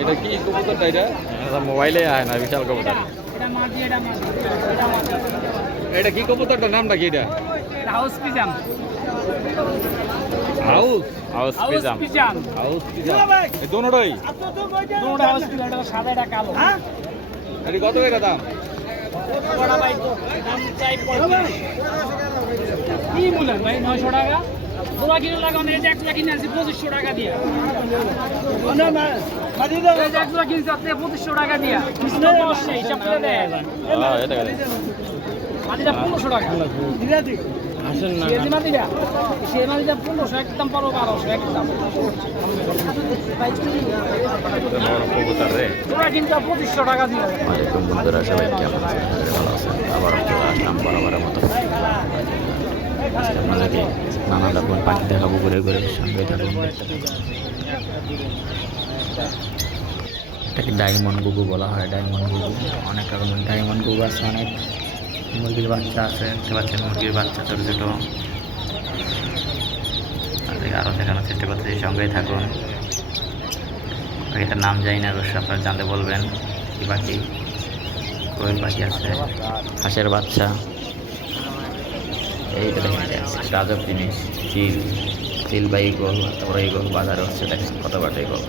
এটা কি কবুতরটা এটা? এটা মোবাইলে আয় না বিশাল কবুতর। এটা কি কবুতরটার নামটা কি এটা? হাউস পিজাম। হাউস হাউস পিজাম। হাউস পিজাম। এই দোনোটাই? দুটো হাউস পিজাম এটা সাদা এটা কালো। এটা কত দাম। কি বলেন ভাই? নয়শো টাকা? দোলা কিলো লাগানো এই যে এক কিনে আনছি পঁচিশশো টাকা দিয়ে। এই যে এক জোড়া কিনছি আপনি পঁচিশশো টাকা দিয়া। অবশ্যই হিসাব করে দেয় হ্যাঁ এটা গেলে মাটিটা পনেরোশো টাকা। আসেন না। সেদি মাটিটা সে মাটিটা পনেরোশো একদম পারো বারোশো একদম। বড় কবুতর রে তোরা কিন্তু পঁচিশশো টাকা দিয়ে ওয়ালাইকুম বন্ধুরা সবাই কেমন আছেন ভালো আছেন আবার আসলাম বরাবরের মতো। আজকে আপনাদেরকে নানা রকম পাখি দেখাবো, ঘুরে ঘুরে সঙ্গে থাকুন এটাকে ডায়মন্ড গুগু বলা হয়, ডায়মন্ড গুগু। অনেক রকমের ডায়মন্ড গুগু আছে, অনেক মুরগির বাচ্চা আছে, দেখতে পাচ্ছেন মুরগির বাচ্চা ছোটো ছোটো। আরও দেখানোর চেষ্টা করতেছি সঙ্গেই থাকুন। এটার নাম জানি না, অবশ্য আপনারা জানতে বলবেন, কি পাখি? কোয়েল পাখি আছে? হাঁসের বাচ্চা। এইটা দেখেন গাজব জিনিস, চিল চিল বা ইগল, তারপরে ইগল বাজারে হচ্ছে, দেখেন কত বাটে ইগল।